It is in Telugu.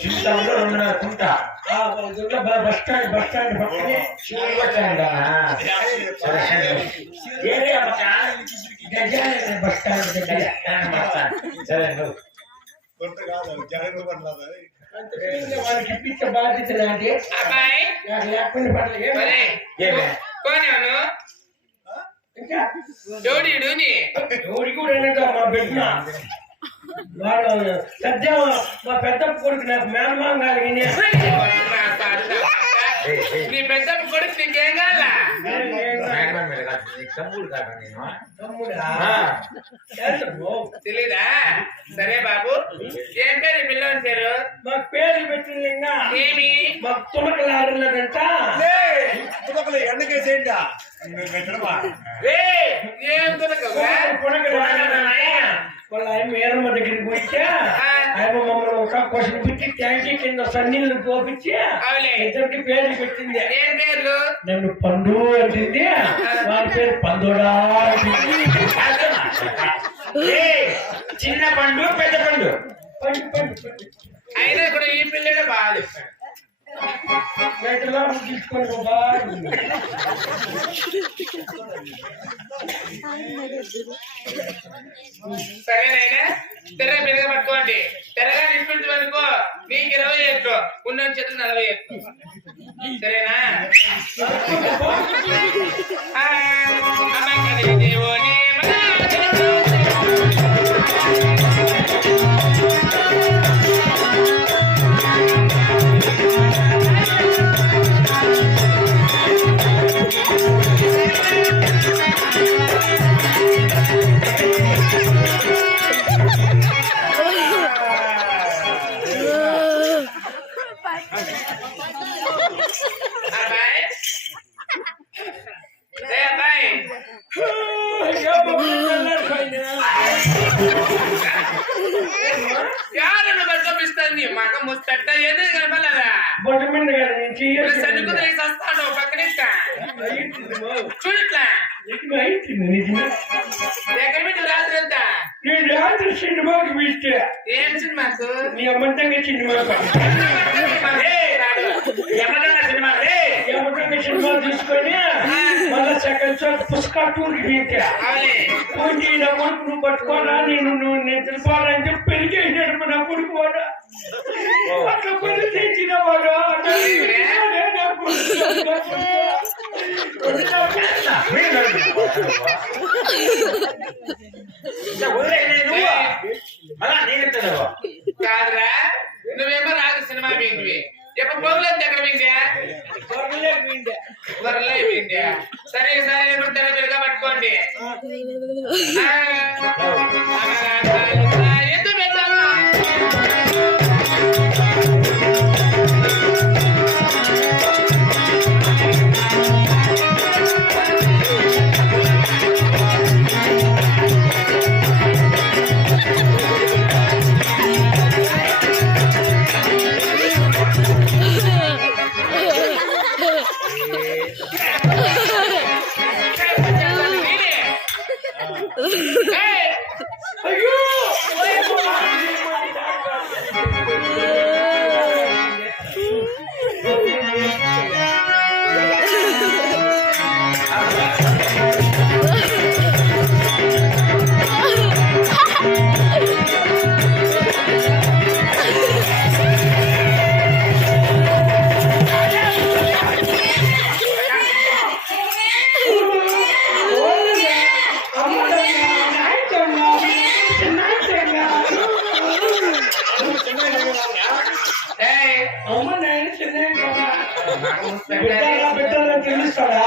చింతలో 2.5 కుంట బస్ స్టాండ్ పక్కనే బస్ స్టాండ్ సరే వాళ్ళకి ఇప్పించే బాధ్యత లాంటి లేకుండా జోడి కూడా మా బిడ్డ వాడు సద్య మా పెద్ద కొడుకు నాకు మేనమాం కలిగి నీ పెద్ద కొడుకు నీకేం కాల తెలీదా? సరే బాబు, ఏం పేరు పిల్లని పేరు? మాకు పేరు పెట్టింది ఏమి? మాకు తుమకలు ఆడలేదంట. తుమకలు ఎండకేసేయండి. ఏం తునకలు? వాళ్ళ ఆయన ఏరమ్మ దగ్గరికి పోయిచ్చా ఆయన మమ్మల్ని ఒక క్వశ్చన్ పెట్టి ట్యాంకీ కింద సన్నీళ్ళు పోపించి ఇద్దరికి పేర్లు పెట్టింది. ఏం పేర్లు? నన్ను పండు అంటుంది, వాళ్ళ పేరు పందుడా. చిన్న పండు పెద్ద పండు పండు పండు అయినా కూడా ఈ పిల్లడే బాగా బయటలో తీసుకొని బాగా సరేనైనా తెర పెరగ పట్టుకోండి. తెరగా తీసుకుంటూ అనుకో నీకు 21 ఉన్న చేతులు 41. సరేనా? యారన్న పంపిస్తాను మగ ముస్తట్ట ఏదో కనపడలేదా? సరుకులు వస్తాను పక్కన చూడట్లా ఎక్కడ పెట్టి రాత్రి వెళ్తా రాత్రి సినిమాకి పిలిస్తే ఏం సినిమాకు? నీ అమ్మంతంగా సినిమా సినిమా తీసుకొని మళ్ళా సెకండ్ షో పుష్క టూర్కి పీకా పోయి నా కొడుకు నువ్వు పట్టుకోరా నేను తెలిపాలని చెప్పి పెళ్లి చేసినాడు నా కొడుకు వాడు అట్లా పెళ్లి చేసిన వాడు కాదురా నువ్వేమో రాదు సినిమా పోయింది ఎప్పుడు పోగలేదు ఎక్కడ పోయిందా? గొర్రెలే పోయిందా? సరే సరే ఇప్పుడు తెర పెరుగా పట్టుకోండి. ఎందుకు పెట్టాలా? బిడ్డలను తెలుస్తాడా